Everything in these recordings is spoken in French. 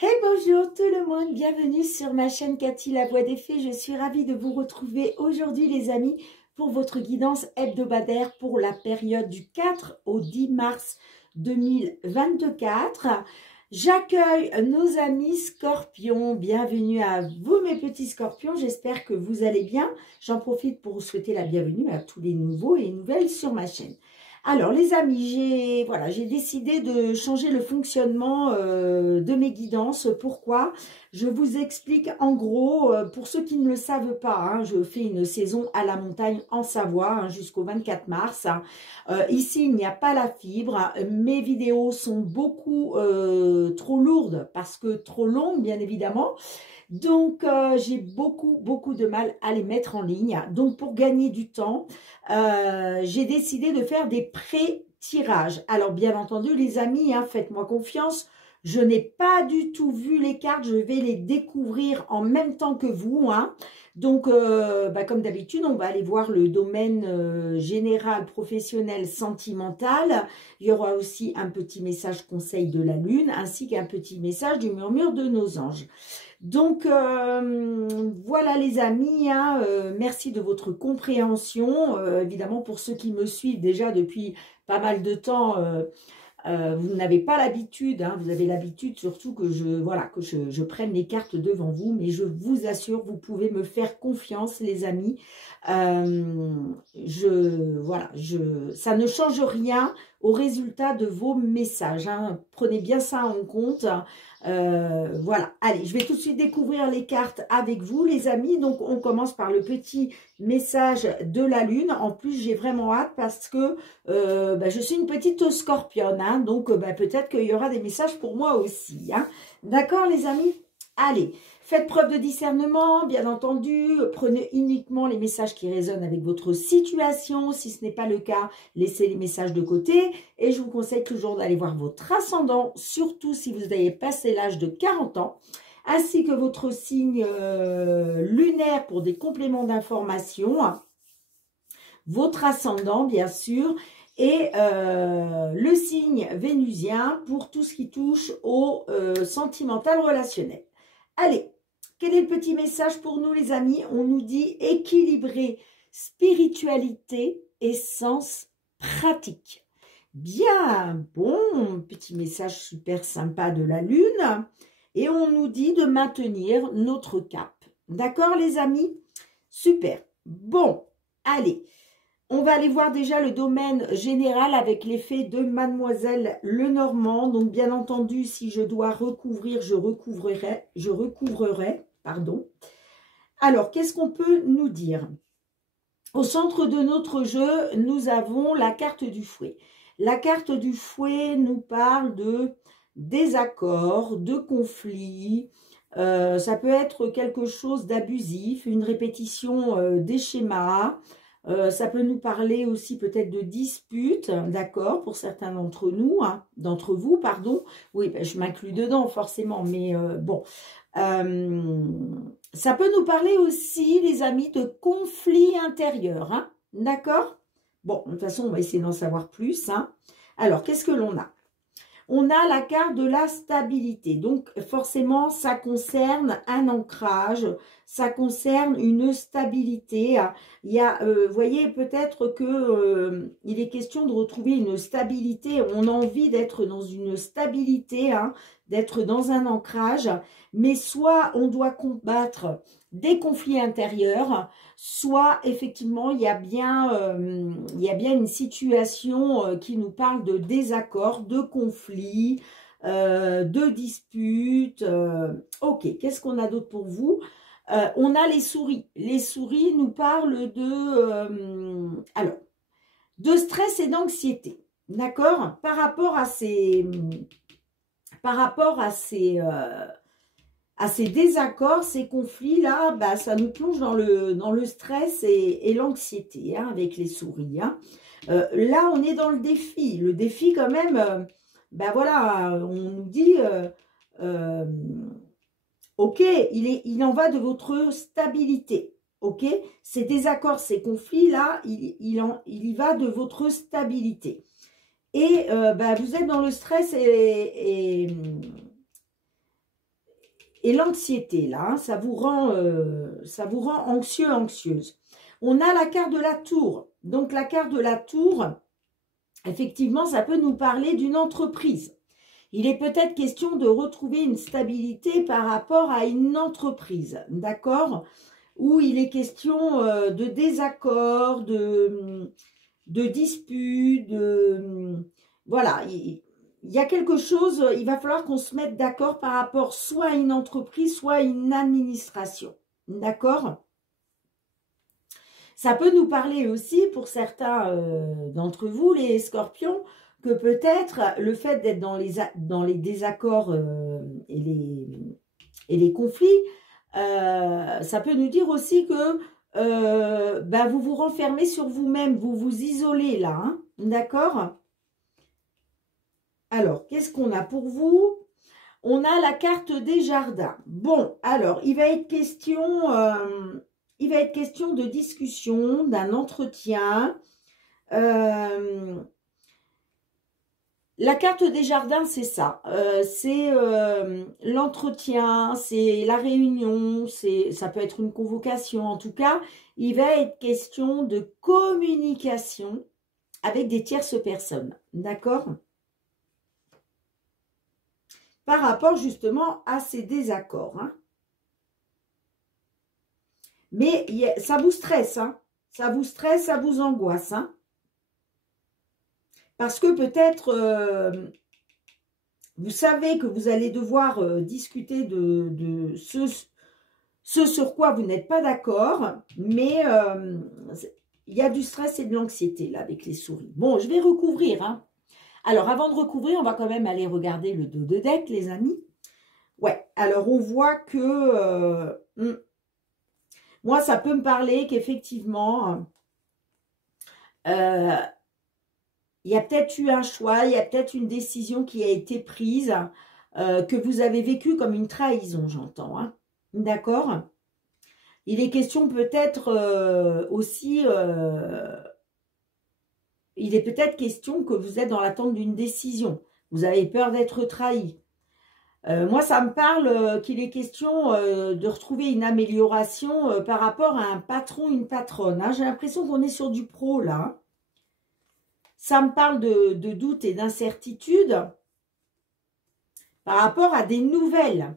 Hey, bonjour tout le monde, bienvenue sur ma chaîne Cathy la voix des fées. Je suis ravie de vous retrouver aujourd'hui les amis pour votre guidance hebdomadaire pour la période du 4 au 10 mars 2024. J'accueille nos amis scorpions, bienvenue à vous mes petits scorpions, j'espère que vous allez bien. J'en profite pour vous souhaiter la bienvenue à tous les nouveaux et nouvelles sur ma chaîne. Alors les amis, j'ai décidé de changer le fonctionnement de mes guidances. Pourquoi? Je vous explique en gros, pour ceux qui ne le savent pas, hein, je fais une saison à la montagne en Savoie hein, jusqu'au 24 mars. Ici, il n'y a pas la fibre. Mes vidéos sont beaucoup trop lourdes parce que trop longues, bien évidemment. Donc, j'ai beaucoup de mal à les mettre en ligne. Donc, pour gagner du temps, j'ai décidé de faire des pré-tirages. Alors, bien entendu, les amis, hein, faites-moi confiance. Je n'ai pas du tout vu les cartes. Je vais les découvrir en même temps que vous. Hein. Donc, comme d'habitude, on va aller voir le domaine général, professionnel, sentimental. Il y aura aussi un petit message conseil de la lune, ainsi qu'un petit message du murmure de nos anges. Donc, voilà les amis, hein, merci de votre compréhension. Évidemment, pour ceux qui me suivent déjà depuis pas mal de temps, vous n'avez pas l'habitude, hein, vous avez l'habitude surtout que je prenne les cartes devant vous, mais je vous assure, vous pouvez me faire confiance les amis. Ça ne change rien au résultat de vos messages. Hein. Prenez bien ça en compte. Voilà, allez, je vais tout de suite découvrir les cartes avec vous les amis. Donc on commence par le petit message de la lune. En plus j'ai vraiment hâte parce que je suis une petite scorpionne hein, donc peut-être qu'il y aura des messages pour moi aussi hein. D'accord les amis? Allez, faites preuve de discernement, bien entendu, prenez uniquement les messages qui résonnent avec votre situation. Si ce n'est pas le cas, laissez les messages de côté. Et je vous conseille toujours d'aller voir votre ascendant, surtout si vous avez passé l'âge de 40 ans, ainsi que votre signe lunaire pour des compléments d'information, votre ascendant bien sûr, et le signe vénusien pour tout ce qui touche au sentimental relationnel. Allez, quel est le petit message pour nous les amis? On nous dit équilibrer spiritualité et sens pratique. Bien, bon, petit message super sympa de la lune. Et on nous dit de maintenir notre cap. D'accord les amis? Super. Bon, allez. On va aller voir déjà le domaine général avec l'effet de Mademoiselle Lenormand. Donc, bien entendu, si je dois recouvrir, je recouvrerai. Pardon. Alors, qu'est-ce qu'on peut nous dire? Au centre de notre jeu, nous avons la carte du fouet. La carte du fouet nous parle de désaccords, de conflits. Ça peut être quelque chose d'abusif, une répétition des schémas. Ça peut nous parler aussi peut-être de disputes, d'accord, pour certains d'entre nous, hein, d'entre vous, pardon. Oui, ben, je m'inclus dedans forcément, mais bon. Ça peut nous parler aussi, les amis, de conflits intérieurs, hein, d'accord? Bon, de toute façon, on va essayer d'en savoir plus. Hein. Alors, qu'est-ce que l'on a? On a la carte de la stabilité. Donc, forcément, ça concerne un ancrage, ça concerne une stabilité. Il y a, vous voyez, peut-être que il est question de retrouver une stabilité. On a envie d'être dans une stabilité, hein, d'être dans un ancrage. Mais soit on doit combattre des conflits intérieurs, soit effectivement il y a bien une situation qui nous parle de désaccord, de conflits, de disputes. Ok, qu'est-ce qu'on a d'autre pour vous? On a les souris. Les souris nous parlent de stress et d'anxiété. D'accord? Par rapport à ces désaccords, ces conflits-là, bah, ça nous plonge dans le stress et l'anxiété hein, avec les souris. Hein. Là, on est dans le défi. Le défi, quand même, bah voilà, on nous dit, ok, il en va de votre stabilité. Ok, ces désaccords, ces conflits-là, il y va de votre stabilité. Et bah, vous êtes dans le stress et et l'anxiété, là, hein, ça vous rend anxieux, anxieuse. On a la carte de la tour. Donc, la carte de la tour, effectivement, ça peut nous parler d'une entreprise. Il est peut-être question de retrouver une stabilité par rapport à une entreprise, d'accord? Où il est question de désaccords, de disputes, voilà, il y a quelque chose, il va falloir qu'on se mette d'accord par rapport soit à une entreprise, soit à une administration, d'accord? Ça peut nous parler aussi, pour certains d'entre vous, les scorpions, que peut-être le fait d'être dans les désaccords et les conflits, ça peut nous dire aussi que vous vous renfermez sur vous-même, vous vous isolez là, hein, d'accord? Alors, qu'est-ce qu'on a pour vous? On a la carte des jardins. Bon, alors, il va être question de discussion, d'un entretien. La carte des jardins, c'est ça. C'est l'entretien, c'est la réunion, ça peut être une convocation. En tout cas, il va être question de communication avec des tierces personnes. D'accord? Par rapport justement à ces désaccords. Hein. Mais ça vous stresse. Hein. Ça vous stresse, ça vous angoisse. Hein. Parce que peut-être, vous savez que vous allez devoir discuter de ce sur quoi vous n'êtes pas d'accord, mais il y a du stress et de l'anxiété là avec les souris. Bon, je vais recouvrir. Hein. Alors, avant de recouvrir, on va quand même aller regarder le dos de deck, les amis. Ouais, alors on voit que... moi, ça peut me parler qu'effectivement... il y a peut-être eu un choix, il y a peut-être une décision qui a été prise, que vous avez vécue comme une trahison, j'entends. Hein. D'accord? Il est question peut-être aussi... il est peut-être question que vous êtes dans l'attente d'une décision. Vous avez peur d'être trahi. Moi, ça me parle qu'il est question de retrouver une amélioration par rapport à un patron, une patronne. Hein. J'ai l'impression qu'on est sur du pro, là. Ça me parle de doute et d'incertitude par rapport à des nouvelles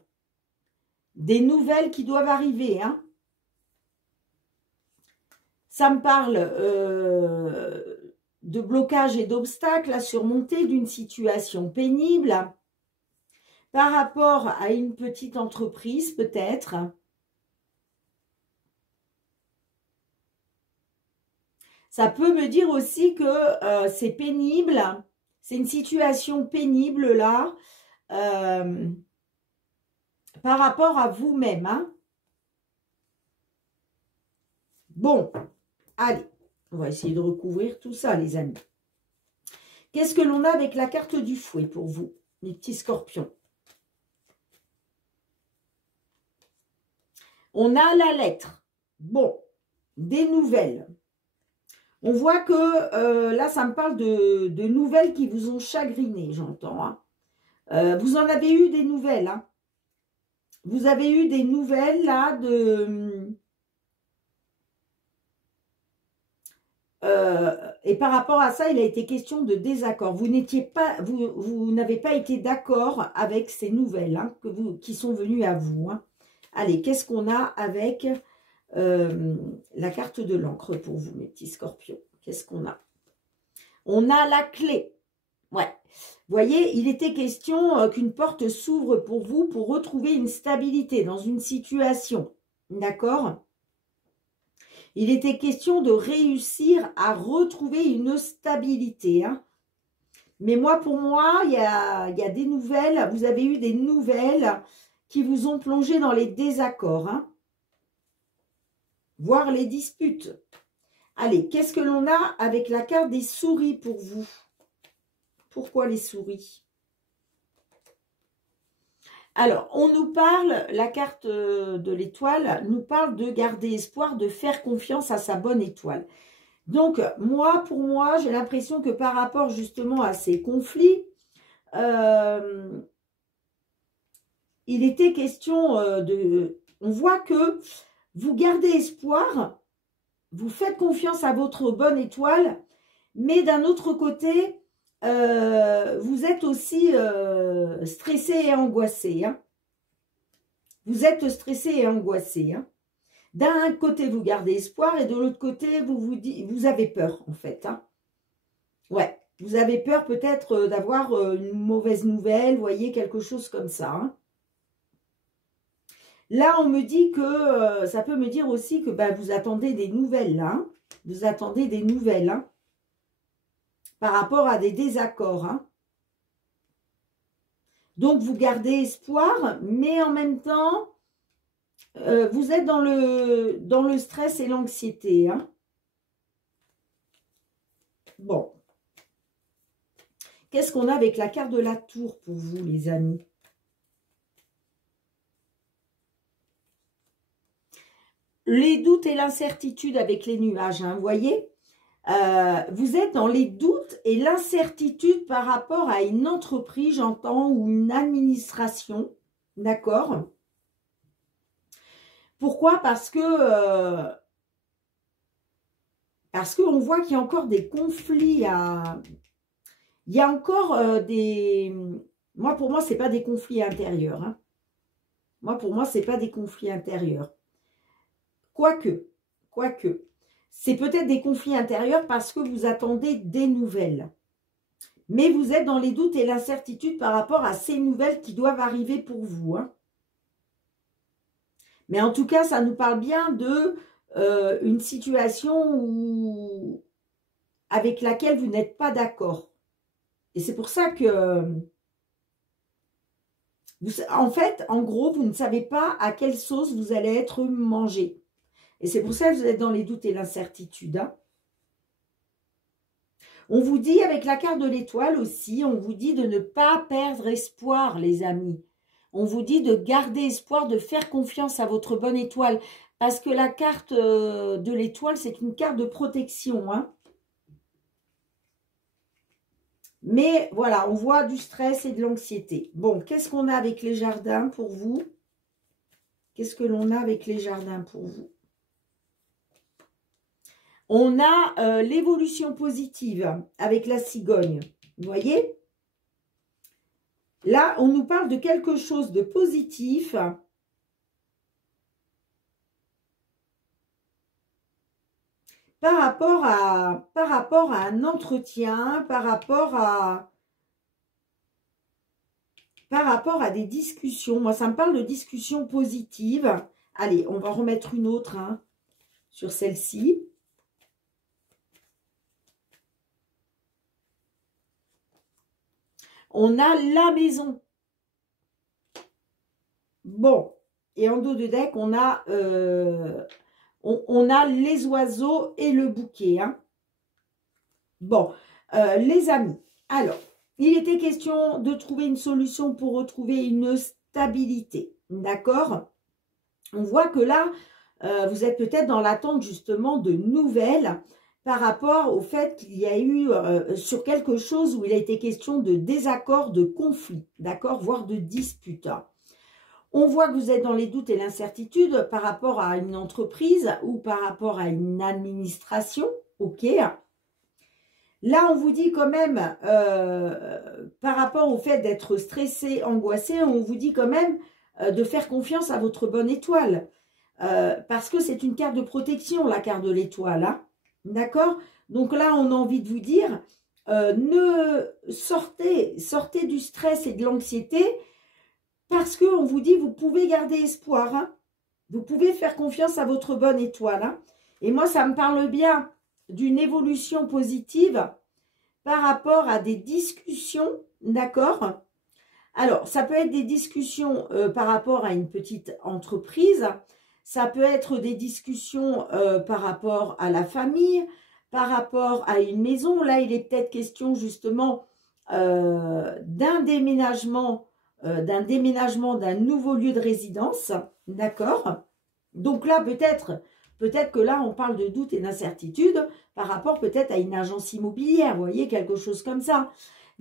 qui doivent arriver. Hein. Ça me parle de blocage et d'obstacles à surmonter, d'une situation pénible par rapport à une petite entreprise peut-être. Ça peut me dire aussi que c'est pénible, c'est une situation pénible là, par rapport à vous-même. Hein. Bon, allez, on va essayer de recouvrir tout ça, les amis. Qu'est-ce que l'on a avec la carte du fouet pour vous, les petits scorpions? On a la lettre. Bon, des nouvelles. On voit que là, ça me parle de nouvelles qui vous ont chagriné, j'entends. Hein. Vous en avez eu des nouvelles. Hein. Vous avez eu des nouvelles là et par rapport à ça, il a été question de désaccord. Vous n'avez pas été d'accord avec ces nouvelles hein, qui sont venues à vous. Hein. Allez, qu'est-ce qu'on a avec la carte de l'encre pour vous, mes petits scorpions? Qu'est-ce qu'on a? On a la clé. Ouais. Vous voyez, il était question qu'une porte s'ouvre pour vous pour retrouver une stabilité dans une situation. D'accord? Il était question de réussir à retrouver une stabilité. Hein. Mais moi, pour moi, il y a des nouvelles. Vous avez eu des nouvelles qui vous ont plongé dans les désaccords. Hein. Voire les disputes. Allez, qu'est-ce que l'on a avec la carte des souris pour vous? Pourquoi les souris? Alors, on nous parle, la carte de l'étoile nous parle de garder espoir, de faire confiance à sa bonne étoile. Donc, pour moi, j'ai l'impression que par rapport justement à ces conflits, il il était question on voit que vous gardez espoir, vous faites confiance à votre bonne étoile, mais d'un autre côté, vous êtes aussi stressé et angoissé. Hein. Vous êtes stressé et angoissé. Hein. D'un côté, vous gardez espoir et de l'autre côté, vous avez peur, en fait. Hein. Ouais, vous avez peur peut-être d'avoir une mauvaise nouvelle, vous voyez, quelque chose comme ça. Hein. Là, on me dit que, ça peut me dire aussi que ben, vous attendez des nouvelles, là. Hein. Vous attendez des nouvelles, hein, par rapport à des désaccords. Hein. Donc, vous gardez espoir, mais en même temps, vous êtes dans le stress et l'anxiété. Hein. Bon. Qu'est-ce qu'on a avec la carte de la tour pour vous, les amis? Les doutes et l'incertitude avec les nuages, hein, vous voyez, vous êtes dans les doutes et l'incertitude par rapport à une entreprise, j'entends, ou une administration, d'accord? Pourquoi? Parce qu'on voit qu'il y a encore des conflits à... Il y a encore des... Moi, pour moi, ce n'est pas des conflits intérieurs. Hein. Moi, pour moi, ce n'est pas des conflits intérieurs. Quoique, c'est peut-être des conflits intérieurs parce que vous attendez des nouvelles. Mais vous êtes dans les doutes et l'incertitude par rapport à ces nouvelles qui doivent arriver pour vous. Hein. Mais en tout cas, ça nous parle bien de une situation avec laquelle vous n'êtes pas d'accord. Et c'est pour ça que, en fait, en gros, vous ne savez pas à quelle sauce vous allez être mangé. Et c'est pour ça que vous êtes dans les doutes et l'incertitude. Hein. On vous dit, avec la carte de l'étoile aussi, on vous dit de ne pas perdre espoir, les amis. On vous dit de garder espoir, de faire confiance à votre bonne étoile. Parce que la carte de l'étoile, c'est une carte de protection. Hein. Mais voilà, on voit du stress et de l'anxiété. Bon, qu'est-ce qu'on a avec les jardins pour vous? Qu'est-ce que l'on a avec les jardins pour vous? On a l'évolution positive avec la cigogne. Vous voyez? Là, on nous parle de quelque chose de positif. Par rapport à un entretien, par rapport à des discussions. Moi, ça me parle de discussions positives. Allez, on va remettre une autre hein, sur celle-ci. On a la maison. Bon. Et en dos de deck, on a les oiseaux et le bouquet. Hein. Bon, les amis. Alors, il était question de trouver une solution pour retrouver une stabilité. D'accord? On voit que là, vous êtes peut-être dans l'attente justement de nouvelles par rapport au fait qu'il y a eu sur quelque chose où il a été question de désaccord, de conflit, d'accord, voire de dispute. On voit que vous êtes dans les doutes et l'incertitude par rapport à une entreprise ou par rapport à une administration, ok. Là, on vous dit quand même, par rapport au fait d'être stressé, angoissé, on vous dit quand même de faire confiance à votre bonne étoile. Parce que c'est une carte de protection, la carte de l'étoile, hein. D'accord? Donc là, on a envie de vous dire, sortez du stress et de l'anxiété parce qu'on vous dit, vous pouvez garder espoir. Hein? Vous pouvez faire confiance à votre bonne étoile. Hein? Et moi, ça me parle bien d'une évolution positive par rapport à des discussions, d'accord? Alors, ça peut être des discussions par rapport à une petite entreprise. Ça peut être des discussions par rapport à la famille, par rapport à une maison. Là, il est peut-être question justement d'un déménagement, d'un nouveau lieu de résidence. D'accord? Donc là, peut-être que là, on parle de doute et d'incertitude par rapport peut-être à une agence immobilière. Vous voyez, quelque chose comme ça.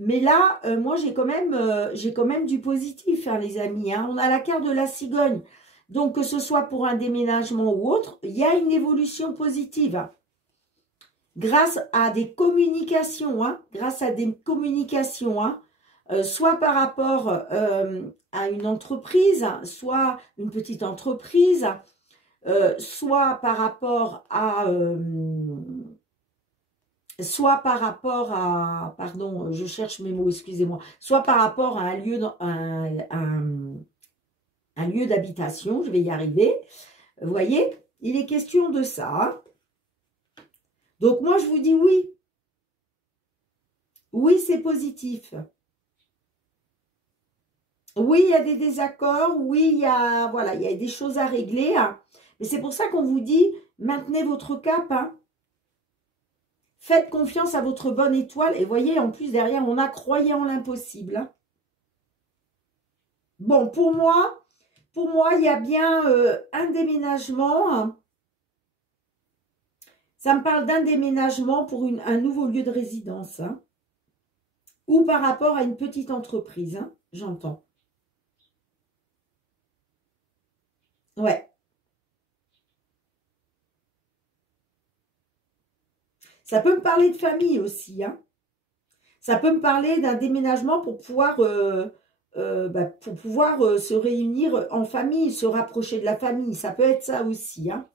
Mais là, moi, j'ai quand même du positif, hein, les amis. Hein. On a la carte de la cigogne. Donc, que ce soit pour un déménagement ou autre, il y a une évolution positive. Grâce à des communications, hein, soit par rapport à une entreprise, soit une petite entreprise, soit par rapport à... pardon, je cherche mes mots, excusez-moi, soit par rapport à un lieu d'habitation, je vais y arriver. Vous voyez, il est question de ça. Hein. Donc moi, je vous dis oui. Oui, c'est positif. Oui, il y a des désaccords. Oui, voilà, il y a des choses à régler. Hein. Mais c'est pour ça qu'on vous dit, maintenez votre cap. Hein. Faites confiance à votre bonne étoile. Et voyez, en plus, derrière, on a croyé en l'impossible. Hein. Bon, pour moi, il y a bien un déménagement. Hein. Ça me parle d'un déménagement pour un nouveau lieu de résidence. Hein. Ou par rapport à une petite entreprise. Hein, j'entends. Ouais. Ça peut me parler de famille aussi. Hein. Ça peut me parler d'un déménagement pour pouvoir, se réunir en famille, se rapprocher de la famille. Ça peut être ça aussi. Hein.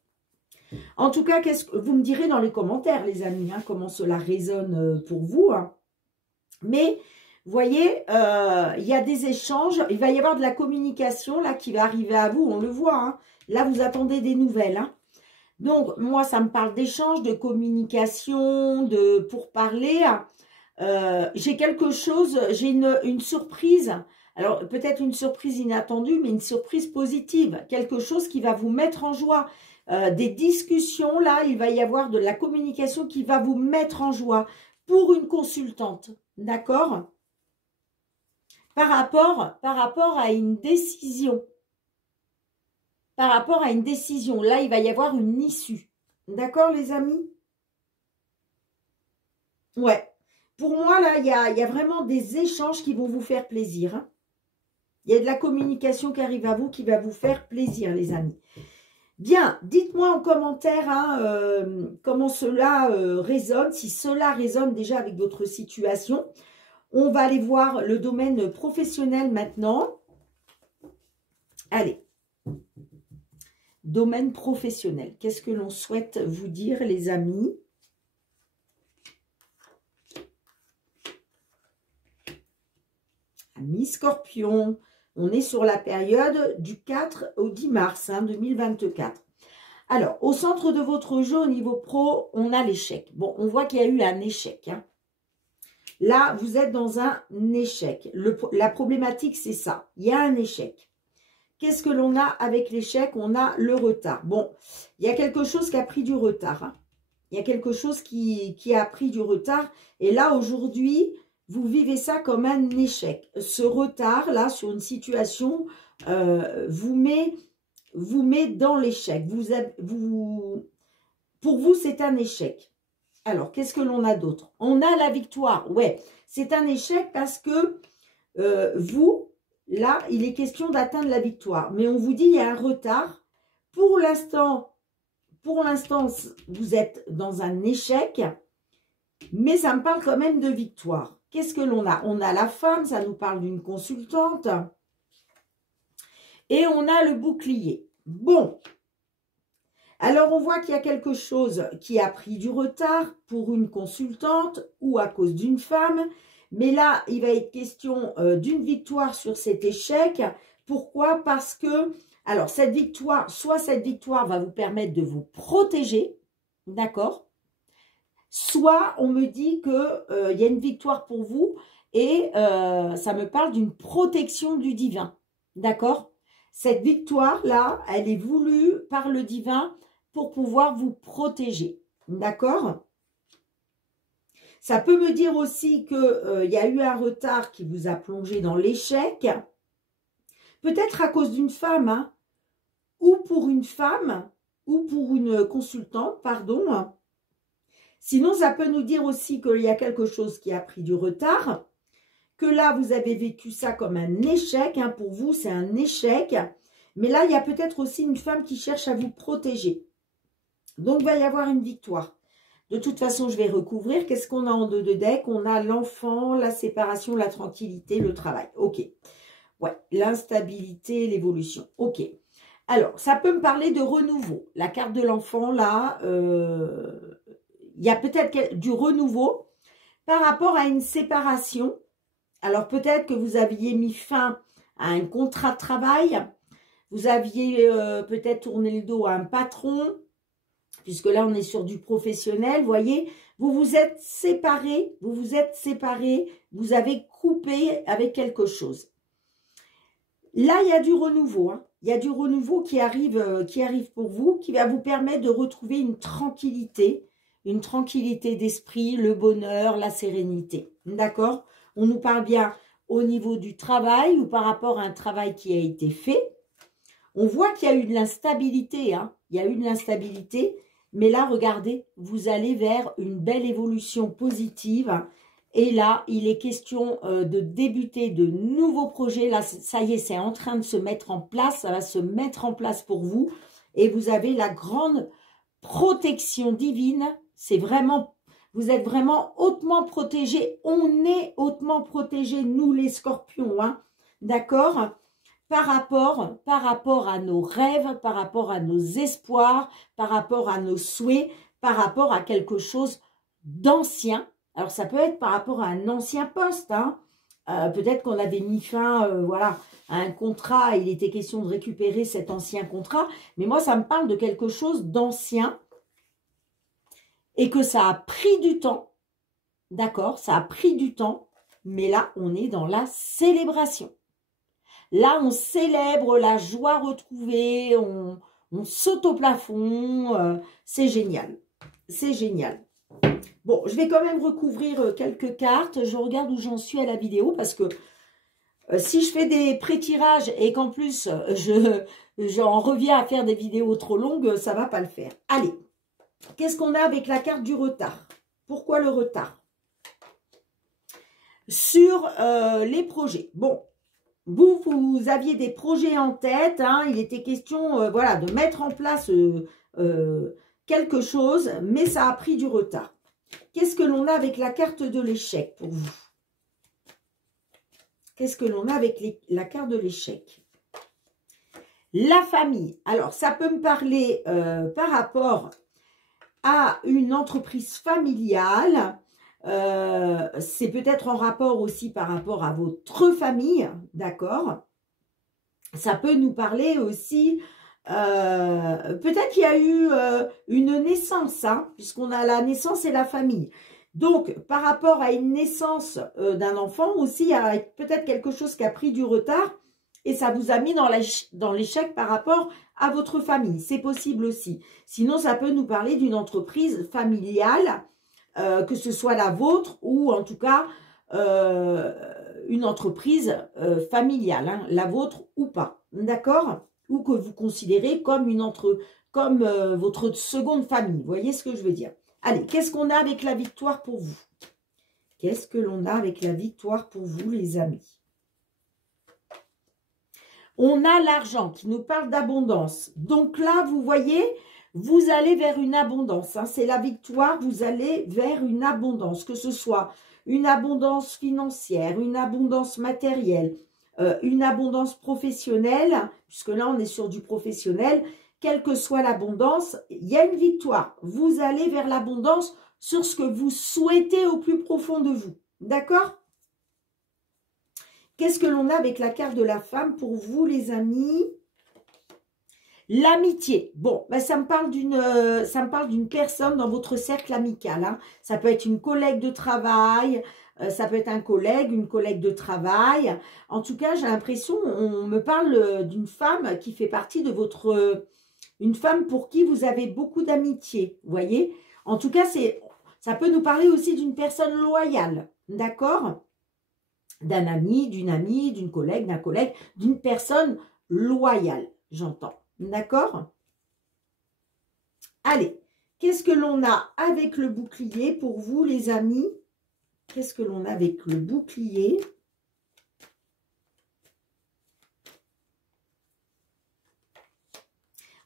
En tout cas, vous me direz dans les commentaires, les amis, hein, comment cela résonne pour vous. Hein. Mais, vous voyez, il y a des échanges. Il va y avoir de la communication là qui va arriver à vous. On le voit. Hein. Là, vous attendez des nouvelles. Hein. Donc, moi, ça me parle d'échange, de communication, de pourparler. J'ai quelque chose, j'ai une surprise. Alors, peut-être une surprise inattendue, mais une surprise positive. Quelque chose qui va vous mettre en joie. Des discussions, là, il va y avoir de la communication qui va vous mettre en joie pour une consultante. D'accord? Par rapport à une décision. Par rapport à une décision. Là, il va y avoir une issue. D'accord, les amis? Ouais. Pour moi, là, il y a vraiment des échanges qui vont vous faire plaisir. Hein. Il y a de la communication qui arrive à vous qui va vous faire plaisir, les amis. Bien, dites-moi en commentaire hein, comment cela résonne, si cela résonne déjà avec votre situation. On va aller voir le domaine professionnel maintenant. Allez. Domaine professionnel. Qu'est-ce que l'on souhaite vous dire, les amis? Amis Scorpion, on est sur la période du 4 au 10 mars 2024. Alors, au centre de votre jeu, au niveau pro, on a l'échec. Bon, on voit qu'il y a eu un échec. Hein. Là, vous êtes dans un échec. La problématique, c'est ça. Il y a un échec. Qu'est-ce que l'on a avec l'échec? On a le retard. Bon, il y a quelque chose qui a pris du retard. Hein. Il y a quelque chose qui a pris du retard. Et là, aujourd'hui, vous vivez ça comme un échec. Ce retard, là, sur une situation, vous met dans l'échec. Pour vous, c'est un échec. Alors, qu'est-ce que l'on a d'autre? On a la victoire. Ouais, c'est un échec parce que vous, là, il est question d'atteindre la victoire. Mais on vous dit, il y a un retard. Pour l'instant, vous êtes dans un échec. Mais ça me parle quand même de victoire. Qu'est-ce que l'on a? On a la femme, ça nous parle d'une consultante. Et on a le bouclier. Bon. Alors, on voit qu'il y a quelque chose qui a pris du retard pour une consultante ou à cause d'une femme. Mais là, il va être question d'une victoire sur cet échec. Pourquoi? Parce que, alors, cette victoire va vous permettre de vous protéger. D'accord? Soit on me dit qu'il y a une victoire pour vous et ça me parle d'une protection du divin. D'accord? Cette victoire-là, elle est voulue par le divin pour pouvoir vous protéger. D'accord? Ça peut me dire aussi qu'il y a eu un retard qui vous a plongé dans l'échec. Peut-être à cause d'une femme, hein, ou pour une femme, ou pour une consultante, pardon. Sinon, ça peut nous dire aussi qu'il y a quelque chose qui a pris du retard. que là, vous avez vécu ça comme un échec. Hein, pour vous, c'est un échec. Mais là, il y a peut-être aussi une femme qui cherche à vous protéger. Donc, il va y avoir une victoire. De toute façon, je vais recouvrir. Qu'est-ce qu'on a en deux de deck? On a l'enfant, la séparation, la tranquillité, le travail. Ok. Ouais, l'instabilité, l'évolution. Ok. Alors, ça peut me parler de renouveau. La carte de l'enfant, là, il y a peut-être du renouveau par rapport à une séparation. Alors, peut-être que vous aviez mis fin à un contrat de travail. Vous aviez peut-être tourné le dos à un patron, puisque là, on est sur du professionnel. Vous voyez, vous vous êtes séparés, vous avez coupé avec quelque chose. Là, il y a du renouveau. Hein. Il y a du renouveau qui arrive pour vous, qui va vous permettre de retrouver une tranquillité d'esprit, le bonheur, la sérénité. D'accord? On nous parle bien au niveau du travail ou par rapport à un travail qui a été fait. On voit qu'il y a eu de l'instabilité. Hein. Il y a eu de l'instabilité. Mais là, regardez, vous allez vers une belle évolution positive. Et là, il est question de débuter de nouveaux projets. Là, ça y est, c'est en train de se mettre en place. Ça va se mettre en place pour vous. Et vous avez la grande protection divine. C'est vraiment, vous êtes vraiment hautement protégés. On est hautement protégés, nous les scorpions. Hein, d'accord ? Par rapport à nos rêves, par rapport à nos espoirs, par rapport à nos souhaits, par rapport à quelque chose d'ancien. Alors, ça peut être par rapport à un ancien poste. Hein. Peut-être qu'on avait mis fin voilà, à un contrat. Il était question de récupérer cet ancien contrat. Mais moi, ça me parle de quelque chose d'ancien et que ça a pris du temps. D'accord, ça a pris du temps. Mais là, on est dans la célébration. Là, on célèbre la joie retrouvée. On saute au plafond. C'est génial. C'est génial. Bon, je vais quand même recouvrir quelques cartes. Je regarde où j'en suis à la vidéo parce que si je fais des pré-tirages et qu'en plus j'en reviens à faire des vidéos trop longues, ça ne va pas le faire. Allez, qu'est-ce qu'on a avec la carte du retard? Pourquoi le retard? Sur les projets. Bon, vous aviez des projets en tête. Hein, il était question voilà, de mettre en place quelque chose, mais ça a pris du retard. Qu'est-ce que l'on a avec la carte de l'échec pour vous? Qu'est-ce que l'on a avec la carte de l'échec? La famille. Alors, ça peut me parler par rapport à une entreprise familiale. C'est peut-être en rapport aussi par rapport à votre famille, d'accord? Ça peut nous parler aussi... peut-être qu'il y a eu une naissance, hein, puisqu'on a la naissance et la famille. Donc, par rapport à une naissance d'un enfant aussi, il y a peut-être quelque chose qui a pris du retard et ça vous a mis dans l'échec par rapport à votre famille. C'est possible aussi. Sinon, ça peut nous parler d'une entreprise familiale, que ce soit la vôtre ou en tout cas une entreprise familiale, hein, la vôtre ou pas. D'accord ? Ou que vous considérez comme votre seconde famille. Vous voyez ce que je veux dire? Allez, qu'est-ce qu'on a avec la victoire pour vous? Qu'est-ce que l'on a avec la victoire pour vous, les amis? On a l'argent qui nous parle d'abondance. Donc là, vous voyez, vous allez vers une abondance. Hein, c'est la victoire, vous allez vers une abondance. Que ce soit une abondance financière, une abondance matérielle, une abondance professionnelle, puisque là, on est sur du professionnel. Quelle que soit l'abondance, il y a une victoire. Vous allez vers l'abondance sur ce que vous souhaitez au plus profond de vous. D'accord? Qu'est-ce que l'on a avec la carte de la femme pour vous, les amis? L'amitié. Bon, ben ça me parle d'une personne dans votre cercle amical. Hein. Ça peut être une collègue de travail, ça peut être un collègue, une collègue de travail. En tout cas, j'ai l'impression, on me parle d'une femme qui fait partie de votre... une femme pour qui vous avez beaucoup d'amitié, vous voyez? En tout cas, ça peut nous parler aussi d'une personne loyale, d'accord? D'un ami, d'une collègue, d'un collègue, d'une personne loyale, j'entends. D'accord? Allez, qu'est-ce que l'on a avec le bouclier pour vous, les amis? Qu'est-ce que l'on a avec le bouclier?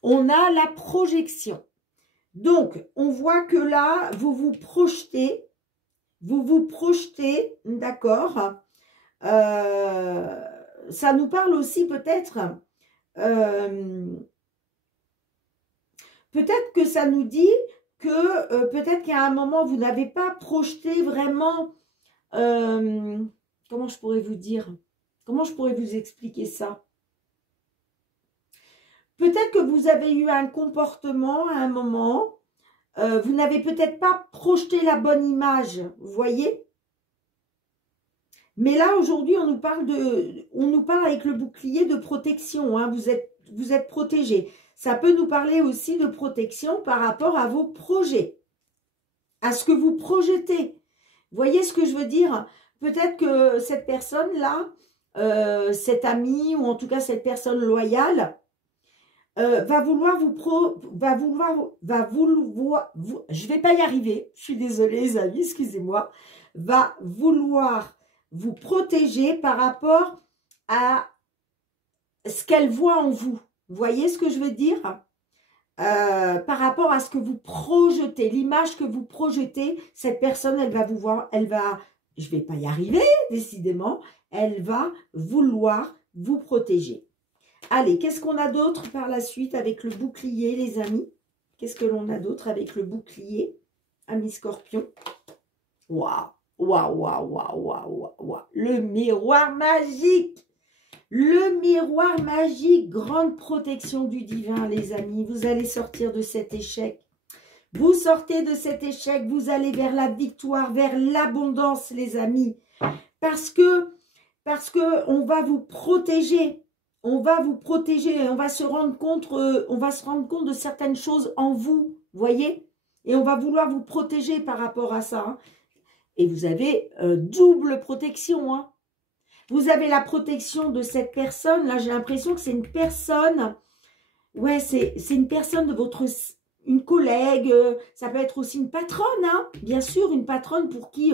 On a la projection. Donc, on voit que là, vous vous projetez, d'accord. Ça nous parle aussi peut-être, peut-être que ça nous dit que peut-être qu'à un moment, vous n'avez pas projeté vraiment, comment je pourrais vous dire, comment je pourrais vous expliquer ça? Peut-être que vous avez eu un comportement à un moment, vous n'avez peut-être pas projeté la bonne image, vous voyez? Mais là, aujourd'hui, on nous parle avec le bouclier de protection, hein, vous êtes protégé. Ça peut nous parler aussi de protection par rapport à vos projets, à ce que vous projetez. Vous voyez ce que je veux dire? Peut-être que cette personne-là, cet ami ou en tout cas cette personne loyale, va vouloir je vais pas y arriver, je suis désolée les amis, excusez-moi, va vouloir vous protéger par rapport à ce qu'elle voit en vous. Vous voyez ce que je veux dire? Par rapport à ce que vous projetez, l'image que vous projetez, cette personne, elle va vous voir, je vais pas y arriver, décidément, elle va vouloir vous protéger. Allez, qu'est-ce qu'on a d'autre par la suite avec le bouclier, les amis? Qu'est-ce que l'on a d'autre avec le bouclier, amis scorpions? Waouh, waouh, waouh, waouh, waouh, waouh. Le miroir magique. Le miroir magique, grande protection du divin, les amis. Vous allez sortir de cet échec. Vous sortez de cet échec, vous allez vers la victoire, vers l'abondance, les amis. Parce que on va vous protéger. On va vous protéger, on va se rendre compte de certaines choses en vous, voyez? Et on va vouloir vous protéger par rapport à ça. Hein. Et vous avez double protection. Hein. Vous avez la protection de cette personne. Là, j'ai l'impression que c'est une personne, ouais, c'est une personne de une collègue, ça peut être aussi une patronne, hein, bien sûr, une patronne pour qui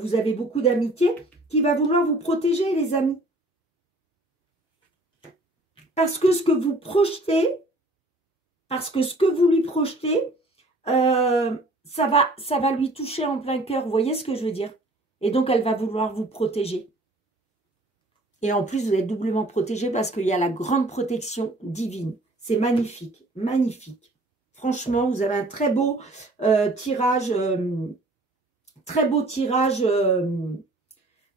vous avez beaucoup d'amitié, qui va vouloir vous protéger, les amis. Parce que ce que vous projetez, parce que ce que vous lui projetez, ça va lui toucher en plein cœur. Vous voyez ce que je veux dire? Et donc, elle va vouloir vous protéger. Et en plus, vous êtes doublement protégé parce qu'il y a la grande protection divine. C'est magnifique, magnifique. Franchement, vous avez un très beau tirage,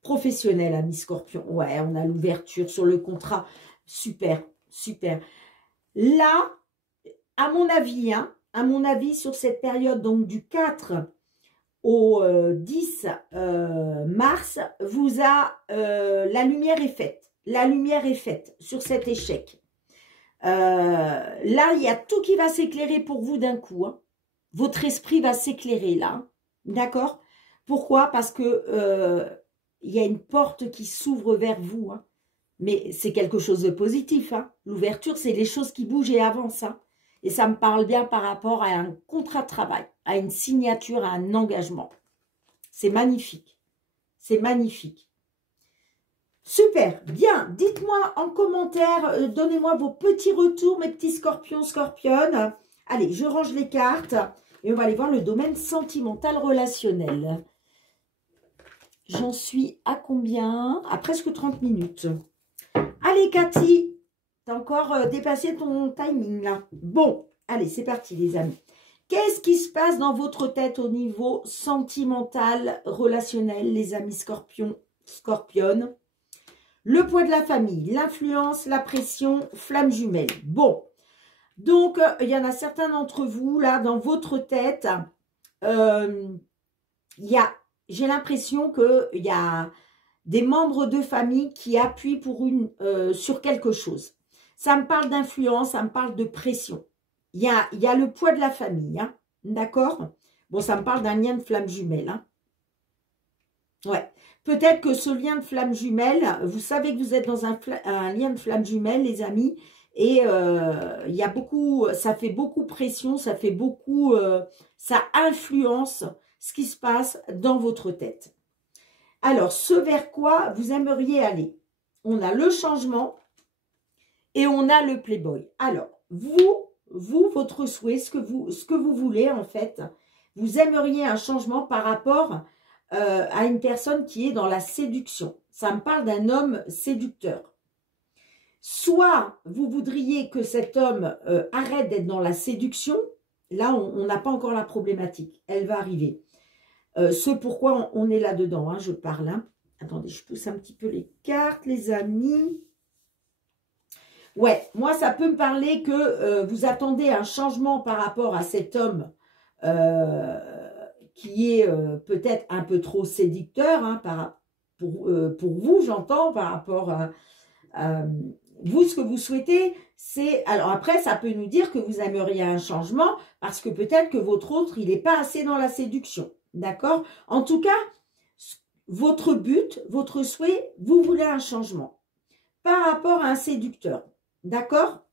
professionnel, ami Scorpion. Ouais, on a l'ouverture sur le contrat. Super, super. Là, à mon avis, sur cette période donc du 4 au 10 mars, la lumière est faite. La lumière est faite sur cet échec. Là, il y a tout qui va s'éclairer pour vous d'un coup. Hein. Votre esprit va s'éclairer là. D'accord? Pourquoi? Parce que il y a une porte qui s'ouvre vers vous. Hein. Mais c'est quelque chose de positif. Hein. L'ouverture, c'est les choses qui bougent et avancent. Hein. Et ça me parle bien par rapport à un contrat de travail, à une signature, à un engagement. C'est magnifique. C'est magnifique. Super, bien. Dites-moi en commentaire, donnez-moi vos petits retours, mes petits scorpions, scorpionnes. Allez, je range les cartes et on va aller voir le domaine sentimental relationnel. J'en suis à combien? À presque 30 minutes. Allez, Cathy, t'as encore dépassé ton timing là. Bon, allez, c'est parti les amis. Qu'est-ce qui se passe dans votre tête au niveau sentimental, relationnel, les amis scorpions, scorpionnes? Le poids de la famille, l'influence, la pression, flamme jumelle. Bon, donc il y en a certains d'entre vous là dans votre tête, j'ai l'impression qu'il y a des membres de famille qui appuient sur quelque chose. Ça me parle d'influence, ça me parle de pression. Il y a le poids de la famille, hein, d'accord? Bon, ça me parle d'un lien de flamme jumelle. Hein. Ouais. Peut-être que ce lien de flamme jumelle, vous savez que vous êtes dans un lien de flamme jumelle, les amis, et il y a beaucoup, ça fait beaucoup pression, ça fait beaucoup, ça influence ce qui se passe dans votre tête. Alors, ce vers quoi vous aimeriez aller? On a le changement Et on a le Playboy. Alors, vous, votre souhait, ce que vous voulez en fait, vous aimeriez un changement par rapport à une personne qui est dans la séduction. Ça me parle d'un homme séducteur. Soit vous voudriez que cet homme arrête d'être dans la séduction. Là, on n'a pas encore la problématique. Elle va arriver. Ce pourquoi on est là-dedans, hein, je parle. Hein. Attendez, je pousse un petit peu les cartes, les amis. Ouais, moi, ça peut me parler que vous attendez un changement par rapport à cet homme qui est peut-être un peu trop séducteur, hein, pour vous, j'entends, par rapport à vous, ce que vous souhaitez, c'est... Alors après, ça peut nous dire que vous aimeriez un changement parce que peut-être que votre autre, il n'est pas assez dans la séduction. D'accord? En tout cas, votre but, votre souhait, vous voulez un changement par rapport à un séducteur. D'accord?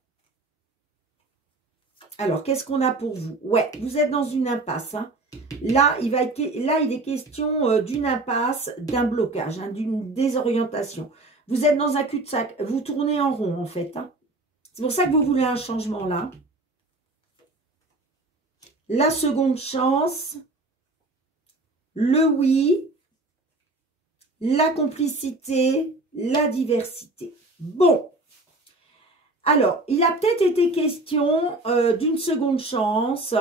Alors, qu'est-ce qu'on a pour vous? Ouais, vous êtes dans une impasse. Hein. Là, il est question d'une impasse, d'un blocage, hein, d'une désorientation. Vous êtes dans un cul-de-sac. Vous tournez en rond, en fait. Hein. C'est pour ça que vous voulez un changement, là. La seconde chance. Le oui. La complicité. La diversité. Bon. Alors, il a peut-être été question d'une seconde chance.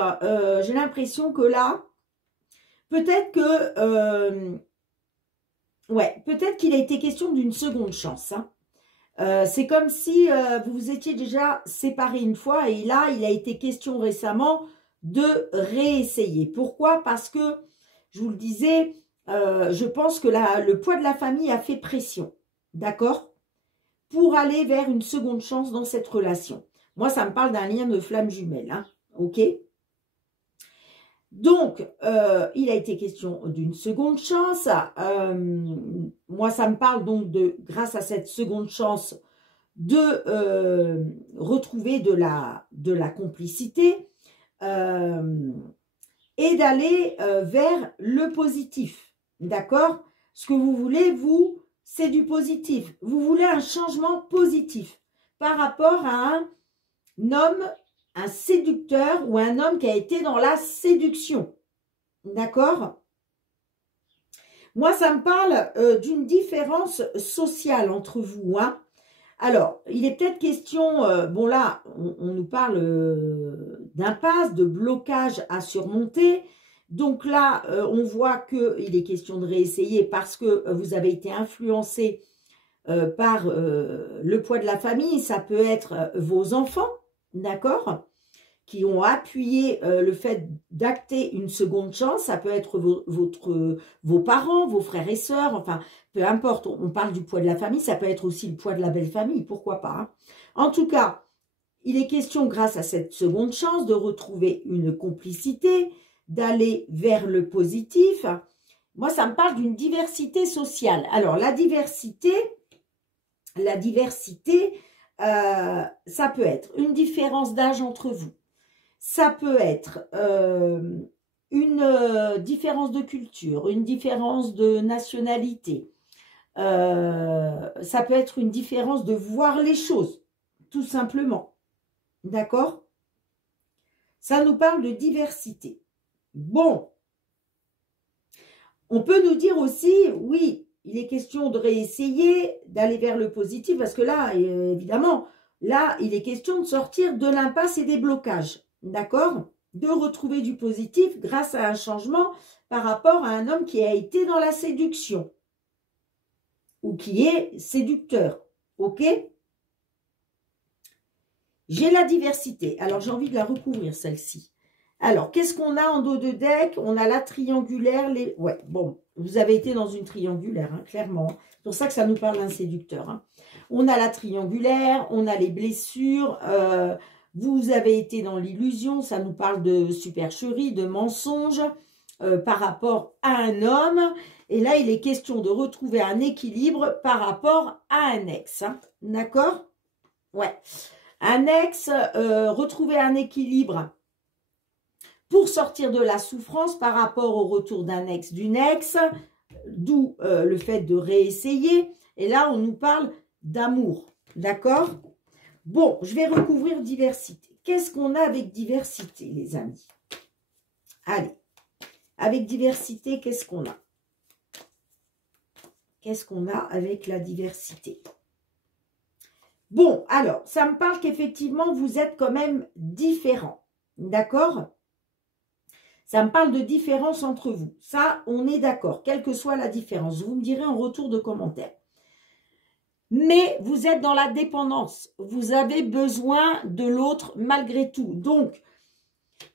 J'ai l'impression que là, peut-être que... ouais, peut-être qu'il a été question d'une seconde chance. Hein. C'est comme si vous vous étiez déjà séparés une fois et là, il a été question récemment de réessayer. Pourquoi? Parce que, je vous le disais, je pense que le poids de la famille a fait pression. D'accord? Pour aller vers une seconde chance dans cette relation. Moi, ça me parle d'un lien de flamme jumelle. Hein, ok? Donc, il a été question d'une seconde chance. Moi, ça me parle donc de, grâce à cette seconde chance, de retrouver de la complicité et d'aller vers le positif. D'accord? Ce que vous voulez, vous, c'est du positif. Vous voulez un changement positif par rapport à un homme, un séducteur ou un homme qui a été dans la séduction. D'accord? Moi, ça me parle d'une différence sociale entre vous. Hein. Alors, il est peut-être question, bon là, on nous parle d'impasse, de blocage à surmonter. Donc là, on voit qu'il est question de réessayer parce que vous avez été influencé par le poids de la famille. Ça peut être vos enfants, d'accord, qui ont appuyé le fait d'acter une seconde chance. Ça peut être vos parents, vos frères et sœurs, enfin, peu importe. On parle du poids de la famille, ça peut être aussi le poids de la belle famille, pourquoi pas. Hein. En tout cas, il est question, grâce à cette seconde chance, de retrouver une complicité, d'aller vers le positif. Moi, ça me parle d'une diversité sociale. Alors, la diversité, ça peut être une différence d'âge entre vous. Ça peut être une différence de culture, une différence de nationalité. Ça peut être une différence de voir les choses, tout simplement. D'accord? Ça nous parle de diversité. Bon, on peut nous dire aussi, oui, il est question de réessayer, d'aller vers le positif, parce que là, évidemment, là, il est question de sortir de l'impasse et des blocages, d'accord? De retrouver du positif grâce à un changement par rapport à un homme qui a été dans la séduction, ou qui est séducteur, ok? J'ai la diversité, alors j'ai envie de la recouvrir, celle-ci. Alors, qu'est-ce qu'on a en dos de deck? On a la triangulaire. Ouais, bon, vous avez été dans une triangulaire, hein, clairement. C'est pour ça que ça nous parle d'un séducteur. Hein. On a la triangulaire, on a les blessures. Vous avez été dans l'illusion. Ça nous parle de supercherie, de mensonge par rapport à un homme. Et là, il est question de retrouver un équilibre par rapport à un ex. Hein. D'accord? Ouais. Un ex, retrouver un équilibre pour sortir de la souffrance par rapport au retour d'un ex, d'une ex, d'où le fait de réessayer. Et là, on nous parle d'amour, d'accord? Bon, je vais recouvrir diversité. Qu'est-ce qu'on a avec diversité, les amis? Allez, avec diversité, qu'est-ce qu'on a? Qu'est-ce qu'on a avec la diversité? Bon, alors, ça me parle qu'effectivement, vous êtes quand même différents. D'accord? Ça me parle de différence entre vous. Ça, on est d'accord, quelle que soit la différence. Vous me direz en retour de commentaire. Mais vous êtes dans la dépendance. Vous avez besoin de l'autre malgré tout. Donc,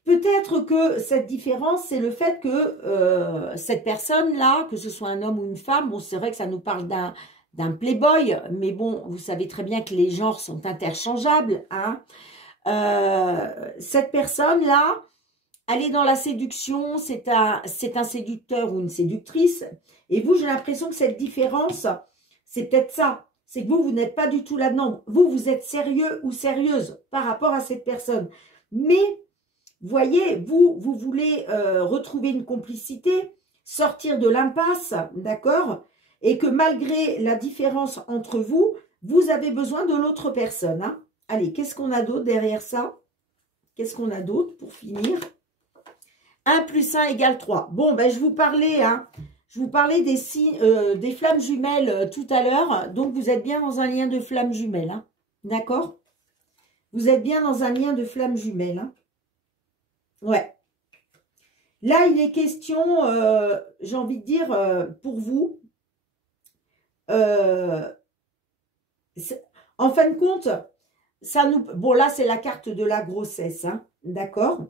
peut-être que cette différence, c'est le fait que cette personne-là, que ce soit un homme ou une femme, bon, c'est vrai que ça nous parle d'un playboy, mais bon, vous savez très bien que les genres sont interchangeables. Hein. Cette personne-là, elle est dans la séduction, c'est un séducteur ou une séductrice. Et vous, j'ai l'impression que cette différence, c'est peut-être ça. C'est que vous n'êtes pas du tout là-dedans. Vous êtes sérieux ou sérieuse par rapport à cette personne. Mais, voyez, vous voulez retrouver une complicité, sortir de l'impasse, d'accord? Et que malgré la différence entre vous, vous avez besoin de l'autre personne. Hein. Allez, qu'est-ce qu'on a d'autre derrière ça? Qu'est-ce qu'on a d'autre pour finir? 1 plus 1 égale 3. Bon, ben, je vous parlais des flammes jumelles tout à l'heure. Donc, vous êtes bien dans un lien de flammes jumelles. Hein. D'accord? Vous êtes bien dans un lien de flammes jumelles. Hein. Ouais. Là, il est question, j'ai envie de dire, pour vous, en fin de compte, ça nous... Bon, là, c'est la carte de la grossesse. Hein. D'accord?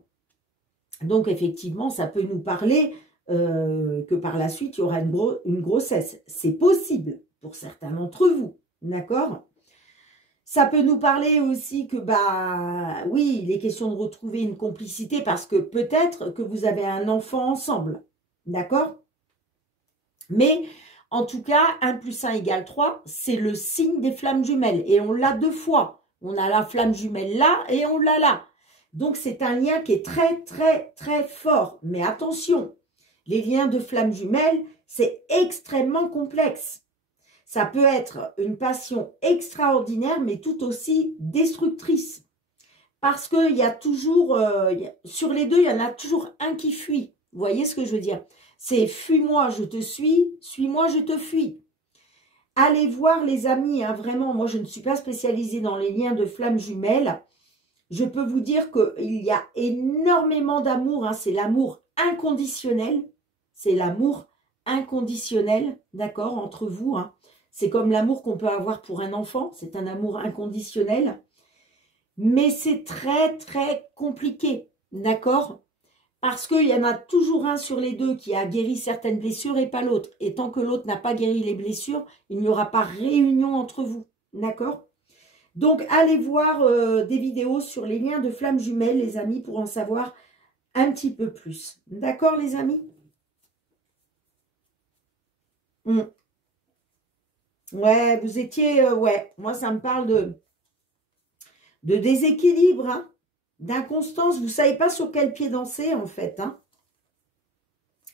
Donc, effectivement, ça peut nous parler que par la suite, il y aura une grossesse. C'est possible pour certains d'entre vous, d'accord? Ça peut nous parler aussi que, bah, oui, il est question de retrouver une complicité parce que peut-être que vous avez un enfant ensemble, d'accord? Mais, en tout cas, 1 plus 1 égale 3, c'est le signe des flammes jumelles. Et on l'a 2 fois. On a la flamme jumelle là et on l'a là. Donc, c'est un lien qui est très, très, très fort. Mais attention, les liens de flammes jumelles, c'est extrêmement complexe. Ça peut être une passion extraordinaire, mais tout aussi destructrice. Parce qu'il y a toujours, sur les deux, il y en a toujours un qui fuit. Vous voyez ce que je veux dire? C'est fuis-moi, je te suis-moi, je te fuis. Allez voir les amis, hein, vraiment, moi je ne suis pas spécialisée dans les liens de flammes jumelles. Je peux vous dire qu'il y a énormément d'amour, hein, c'est l'amour inconditionnel. C'est l'amour inconditionnel, d'accord, entre vous. Hein. C'est comme l'amour qu'on peut avoir pour un enfant, c'est un amour inconditionnel. Mais c'est très, très compliqué, d'accord? Parce qu'il y en a toujours un sur les deux qui a guéri certaines blessures et pas l'autre. Et tant que l'autre n'a pas guéri les blessures, il n'y aura pas réunion entre vous, d'accord? Donc, allez voir des vidéos sur les liens de flammes jumelles, les amis, pour en savoir un petit peu plus. D'accord, les amis? Ouais, vous étiez... ouais, moi, ça me parle de déséquilibre, hein, d'inconstance. Vous ne savez pas sur quel pied danser, en fait. Hein.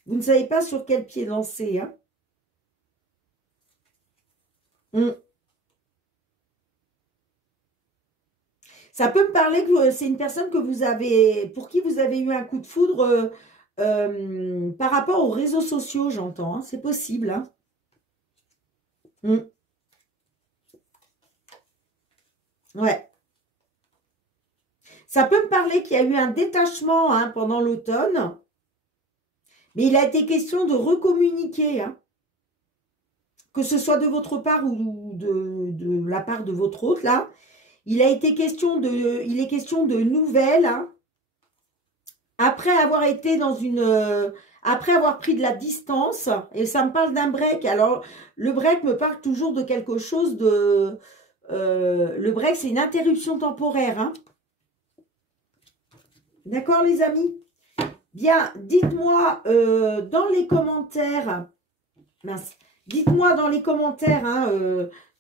Vous ne savez pas sur quel pied danser. Hein. Ça peut me parler que c'est une personne que vous avez, pour qui vous avez eu un coup de foudre par rapport aux réseaux sociaux, j'entends. Hein, c'est possible. Hein. Ouais. Ça peut me parler qu'il y a eu un détachement hein, pendant l'automne. Mais il a été question de recommuniquer. Hein. Que ce soit de votre part ou de la part de votre hôte, là. Il est question de nouvelles. Hein. Après avoir été dans une... après avoir pris de la distance. Et ça me parle d'un break. Alors, le break me parle toujours de quelque chose de... le break, c'est une interruption temporaire. Hein. D'accord, les amis? Bien, dites-moi dans les commentaires... Mince. Dites-moi dans les commentaires hein,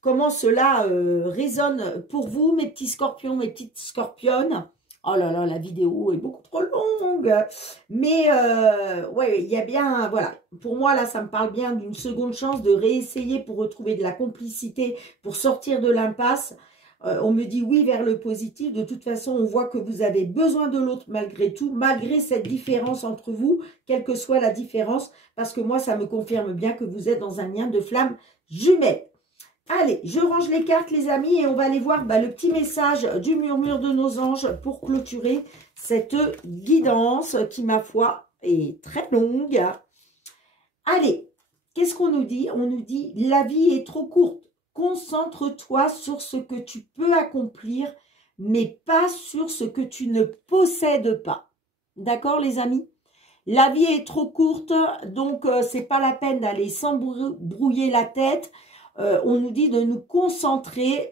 comment cela résonne pour vous, mes petits scorpions, mes petites scorpionnes. Oh là là, la vidéo est beaucoup trop longue. Mais ouais, il y a bien, voilà. Pour moi, là, ça me parle bien d'une seconde chance de réessayer pour retrouver de la complicité, pour sortir de l'impasse. On me dit oui vers le positif. De toute façon, on voit que vous avez besoin de l'autre malgré tout, malgré cette différence entre vous, quelle que soit la différence, parce que moi, ça me confirme bien que vous êtes dans un lien de flamme jumelle. Allez, je range les cartes, les amis, et on va aller voir le petit message du murmure de nos anges pour clôturer cette guidance qui, ma foi, est très longue. Allez, qu'est-ce qu'on nous dit? On nous dit, la vie est trop courte. Concentre-toi sur ce que tu peux accomplir, mais pas sur ce que tu ne possèdes pas. D'accord, les amis? La vie est trop courte, donc c'est pas la peine d'aller s'embrouiller la tête. On nous dit de nous concentrer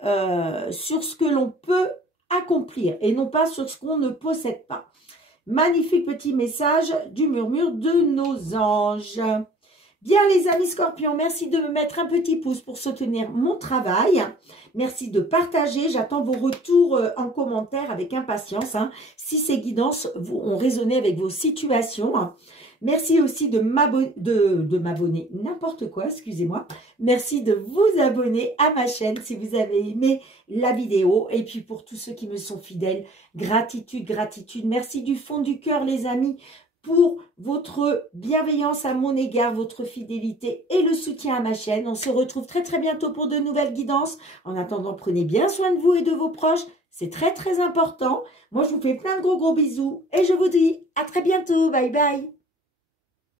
sur ce que l'on peut accomplir et non pas sur ce qu'on ne possède pas. Magnifique petit message du murmure de nos anges. Bien les amis scorpions, merci de me mettre un petit pouce pour soutenir mon travail. Merci de partager. J'attends vos retours en commentaire avec impatience. Si ces guidances ont résonné avec vos situations. Merci aussi de m'abonner, n'importe quoi, excusez-moi. Merci de vous abonner à ma chaîne si vous avez aimé la vidéo. Et puis pour tous ceux qui me sont fidèles, gratitude, gratitude. Merci du fond du cœur les amis pour votre bienveillance à mon égard, votre fidélité et le soutien à ma chaîne. On se retrouve très très bientôt pour de nouvelles guidances. En attendant, prenez bien soin de vous et de vos proches. C'est très très important. Moi, je vous fais plein de gros bisous et je vous dis à très bientôt. Bye bye.